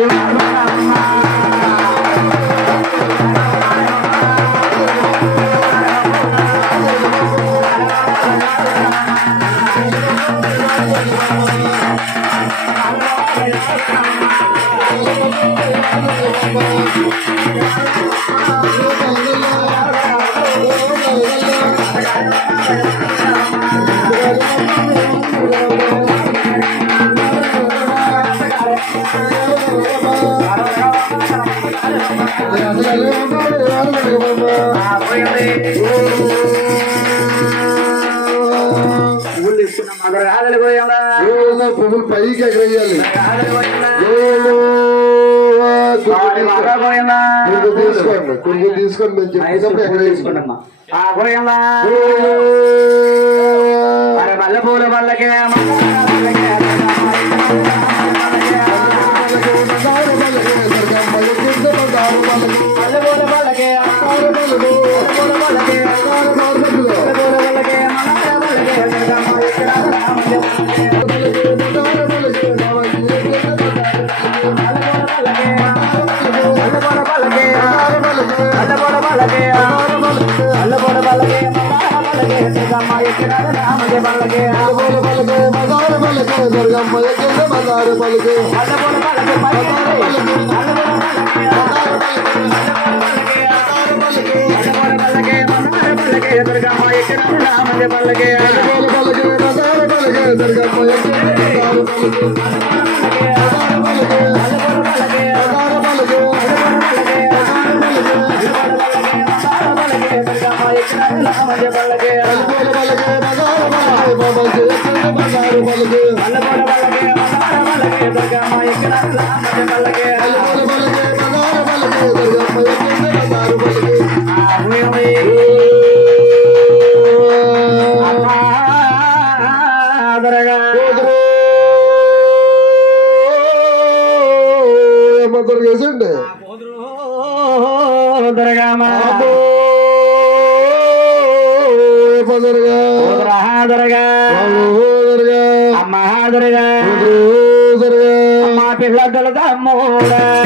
పువ్వులు తీసుకున్నాం పువ్వులు పైకి ఎగరేయాలి తీసుకోండి పోయాలా తీసుకోండి మేము చెప్పినప్పుడు మల్లె వల్లకే I'm ఎక్కినాడ తమ్ముడా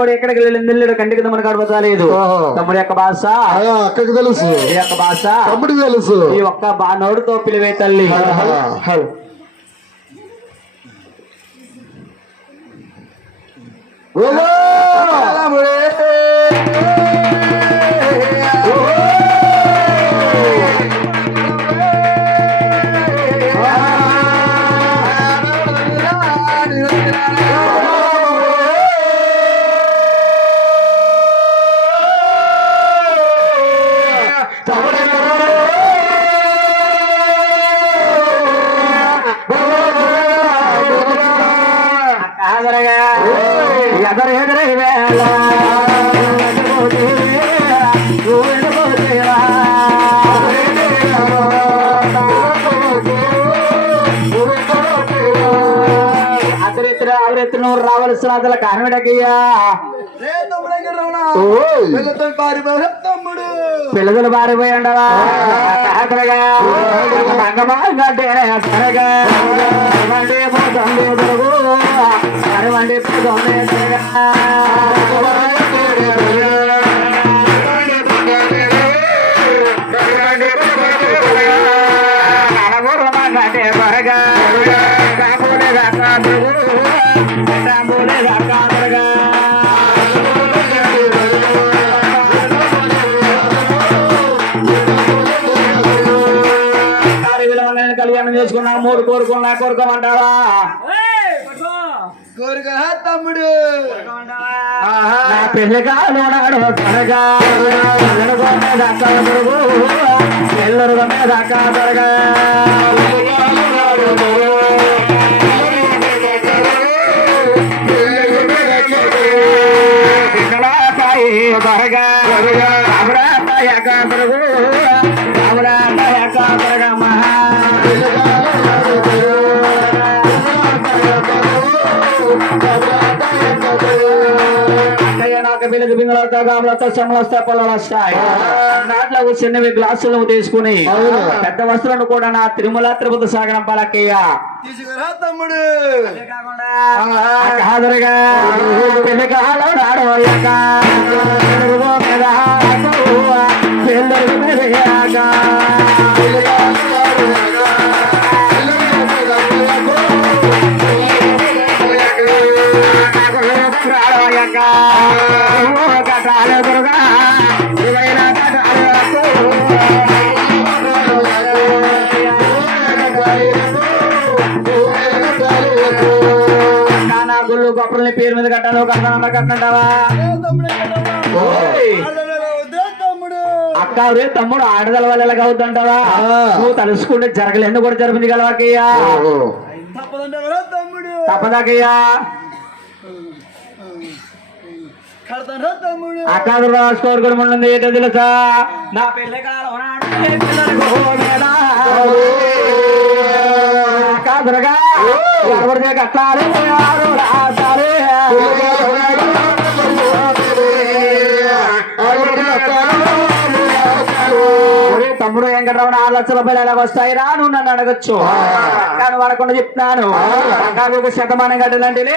పారిపోయి ఎక్కడికి వెళ్ళి నిల్లుడు కంటికి మనకు ఓహో. తమ్ముడి యొక్క భాష. అక్కకి తెలుసు. ఈ యొక్క భాష. తమ్ముడికి తెలుసు. ఈ ఒక్క బా నోడుతో పిలివే తల్లి. ఆహా. ఓలో! కాదరగా ఎదరు ఎదురు వేళ అవరెత్తును రావలసిన అతల కారణడకయ్యా! పిల్లలు పారిపోయి ఉండవా? కాదరగా కళ్యాణం చేసుకున్నా. మూడు కోరుకున్నా కోరుకోమంటావా? తమ్ముడు. నా పెళ్ళి కాలు నాడు త్వరగా ఎల్లరుగా మీద అక్కడుగు బిందెలకు బిందెలు వస్తాయి నాట్లో చిన్నవి గ్లాసులు తీసుకుని అవును. పెద్ద వస్తువులను కూడా నా తిరుమల తిరుపతి సాగరం పలకయ్య తీసుకురా తమ్ముడు. కాదురుగా పెళ్ళికాలో గుళ్ళు గొప్పల్ని పేరు మీద కట్టాను. కట్టానన్న కట్టంటావా అక్క రే తమ్ముడు ఆడదల వల్ల ఎలాగ అవుతుంటావా. నువ్వు తలుసుకుంటే జరగలేదు కూడా జరిపింది తమ్ముడు తప్పదాకయ్యా. అక్క రాసుకోరు కూడా ఉండింది ఏంటో తెలుసా? నా పెళ్ళి కాలం నాడు వెంకటరమణ ఆరు లక్షల రూపాయలు ఎలాగ వస్తాయి? రా నువ్వు నన్ను అడగచ్చు. కానీ వాడకుండా చెప్తున్నాను. నాకు ఒక శతమానం కట్టాలంటే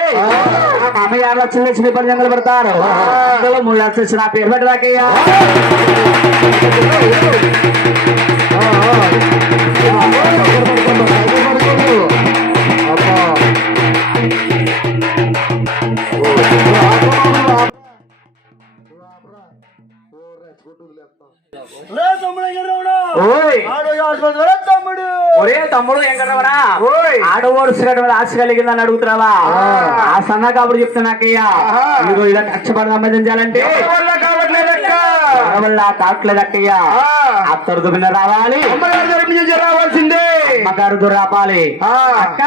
మా అమ్మయ్య ఆరు లక్షలు తెచ్చి పని జంగలు పెడతారు. అందులో మూడు లక్షలు ఇచ్చి నా పేరు పెట్టదాకయ్యా రే ఒరే తమ్ముడు వెంకటరమణ. మీద ఆశ కలిగిందని అడుగుతున్నావా? ఆ. సన్న కాబట్టి చెప్తున్నాకయ్యా ఇదిగో ఇలా కష్టపడి వల్ల కావట్లేదు అక్కయ్యా. అత్తరు దుబ్బిన రావాలి. అమ్మగారు దురాపాలి అక్క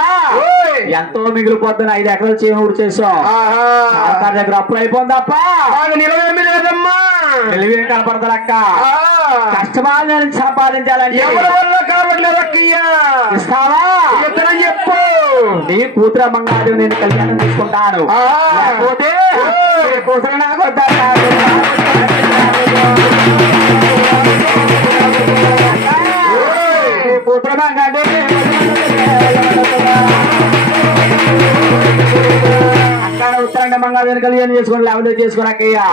ఎంతో మిగిలిపోతున్న ఐదు ఎకరాలు చేను ఊరు చేసాం దగ్గర అప్పులు అయిపోయింది తప్ప నిలవేమి లేదమ్మా కనపడతారు అక్క. కష్టమాలని సంపాదించాలంటే ఎవరి వల్ల కావట్లేదు అక్కయ్యా? ఇస్తావా? ఇతరం చెప్పు. నీ కూతురు అమ్మంగారు నేను కళ్యాణం తీసుకుంటాను. లేకపోతే కూతురు నాకు వద్దా? కళ్యాణం చేసుకుని లేకపోతే చేసుకోరాకయ్యా.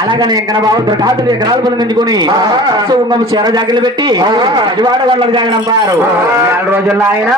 అలాగని ఎక్కడ బాబు దుర్గాతులు ఎకరాలు ఉంగం చీర పెట్టి పదివాడ వాళ్ళకి జాగనంపారు. నాలుగు రోజుల్లో ఆయన